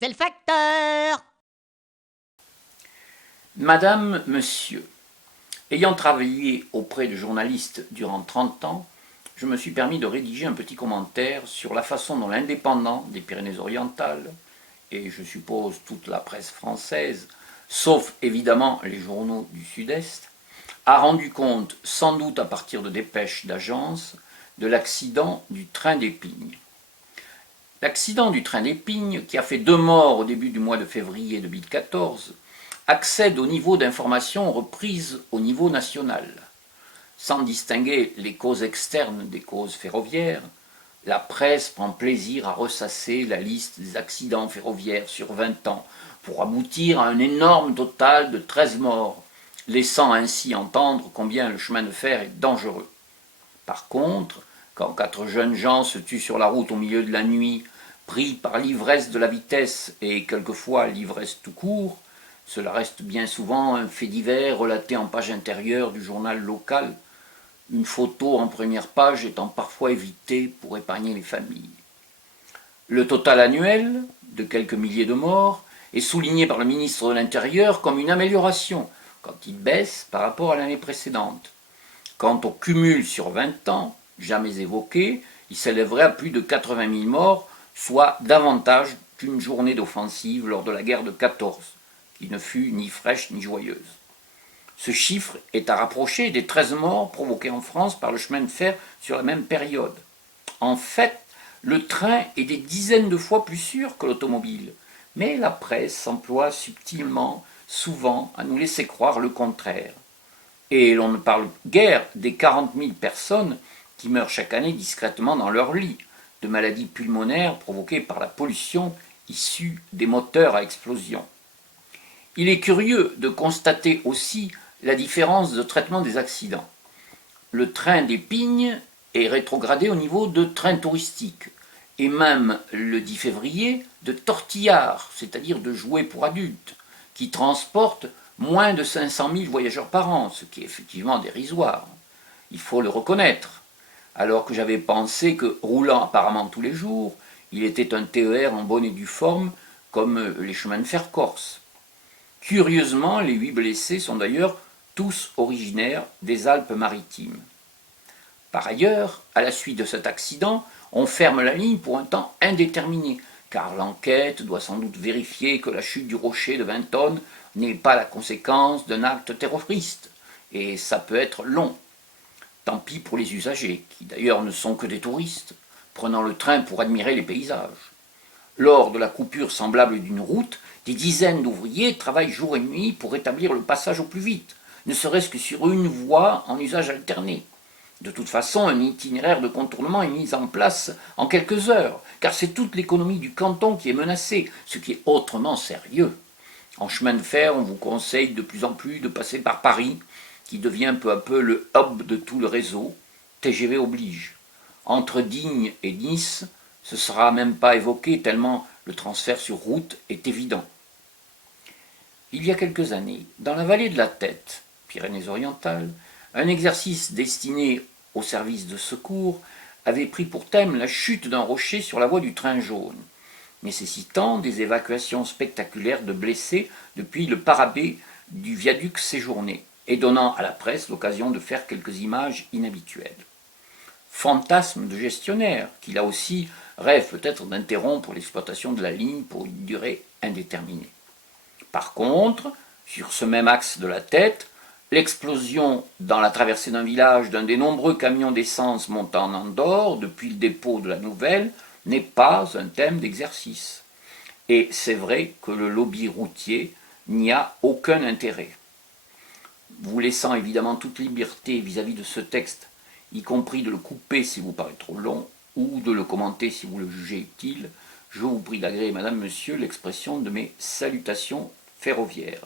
C'est le facteur. Madame, Monsieur, ayant travaillé auprès de journalistes durant 30 ans, je me suis permis de rédiger un petit commentaire sur la façon dont l'Indépendant des Pyrénées-Orientales, et je suppose toute la presse française, sauf évidemment les journaux du Sud-Est, a rendu compte, sans doute à partir de dépêches d'agence, de l'accident du train d'Épingle. L'accident du train d'Épingle, qui a fait 2 morts au début du mois de février 2014, accède au niveau d'information reprise au niveau national. Sans distinguer les causes externes des causes ferroviaires, la presse prend plaisir à ressasser la liste des accidents ferroviaires sur 20 ans pour aboutir à un énorme total de 13 morts, laissant ainsi entendre combien le chemin de fer est dangereux. Par contre, quand 4 jeunes gens se tuent sur la route au milieu de la nuit, pris par l'ivresse de la vitesse et quelquefois l'ivresse tout court, cela reste bien souvent un fait divers relaté en page intérieure du journal local, une photo en première page étant parfois évitée pour épargner les familles. Le total annuel, de quelques milliers de morts, est souligné par le ministre de l'Intérieur comme une amélioration, quand il baisse par rapport à l'année précédente. Quant au cumul sur 20 ans, jamais évoqué, il s'élèverait à plus de 80 000 morts, soit davantage qu'une journée d'offensive lors de la guerre de 14, qui ne fut ni fraîche ni joyeuse. Ce chiffre est à rapprocher des 13 morts provoqués en France par le chemin de fer sur la même période. En fait, le train est des dizaines de fois plus sûr que l'automobile, mais la presse s'emploie subtilement, souvent, à nous laisser croire le contraire. Et l'on ne parle guère des 40 000 personnes qui meurent chaque année discrètement dans leur lit, de maladies pulmonaires provoquées par la pollution issue des moteurs à explosion. Il est curieux de constater aussi la différence de traitement des accidents. Le train d'Épingle est rétrogradé au niveau de train touristique, et même le 10 février de tortillard, c'est-à-dire de jouets pour adultes, qui transportent moins de 500 000 voyageurs par an, ce qui est effectivement dérisoire. Il faut le reconnaître. Alors que j'avais pensé que, roulant apparemment tous les jours, il était un TER en bonne et due forme, comme les chemins de fer corse. Curieusement, les 8 blessés sont d'ailleurs tous originaires des Alpes-Maritimes. Par ailleurs, à la suite de cet accident, on ferme la ligne pour un temps indéterminé, car l'enquête doit sans doute vérifier que la chute du rocher de 20 tonnes n'est pas la conséquence d'un acte terroriste, et ça peut être long. Tant pis pour les usagers, qui d'ailleurs ne sont que des touristes, prenant le train pour admirer les paysages. Lors de la coupure semblable d'une route, des dizaines d'ouvriers travaillent jour et nuit pour rétablir le passage au plus vite, ne serait-ce que sur une voie en usage alterné. De toute façon, un itinéraire de contournement est mis en place en quelques heures, car c'est toute l'économie du canton qui est menacée, ce qui est autrement sérieux. En chemin de fer, on vous conseille de plus en plus de passer par Paris, qui devient peu à peu le hub de tout le réseau. TGV oblige. Entre Digne et Nice, ce ne sera même pas évoqué tellement le transfert sur route est évident. Il y a quelques années, dans la vallée de la Tête, Pyrénées-Orientales, un exercice destiné au service de secours avait pris pour thème la chute d'un rocher sur la voie du train jaune, nécessitant des évacuations spectaculaires de blessés depuis le parapet du viaduc séjourné, et donnant à la presse l'occasion de faire quelques images inhabituelles. Fantasme de gestionnaire, qui là aussi rêve peut-être d'interrompre l'exploitation de la ligne pour une durée indéterminée. Par contre, sur ce même axe de la Tête, l'explosion dans la traversée d'un village d'un des nombreux camions d'essence montant en Andorre depuis le dépôt de la Nouvelle n'est pas un thème d'exercice. Et c'est vrai que le lobby routier n'y a aucun intérêt. Vous laissant évidemment toute liberté vis-à-vis de ce texte, y compris de le couper si vous paraît trop long, ou de le commenter si vous le jugez utile, je vous prie d'agréer, madame, monsieur, l'expression de mes salutations ferroviaires.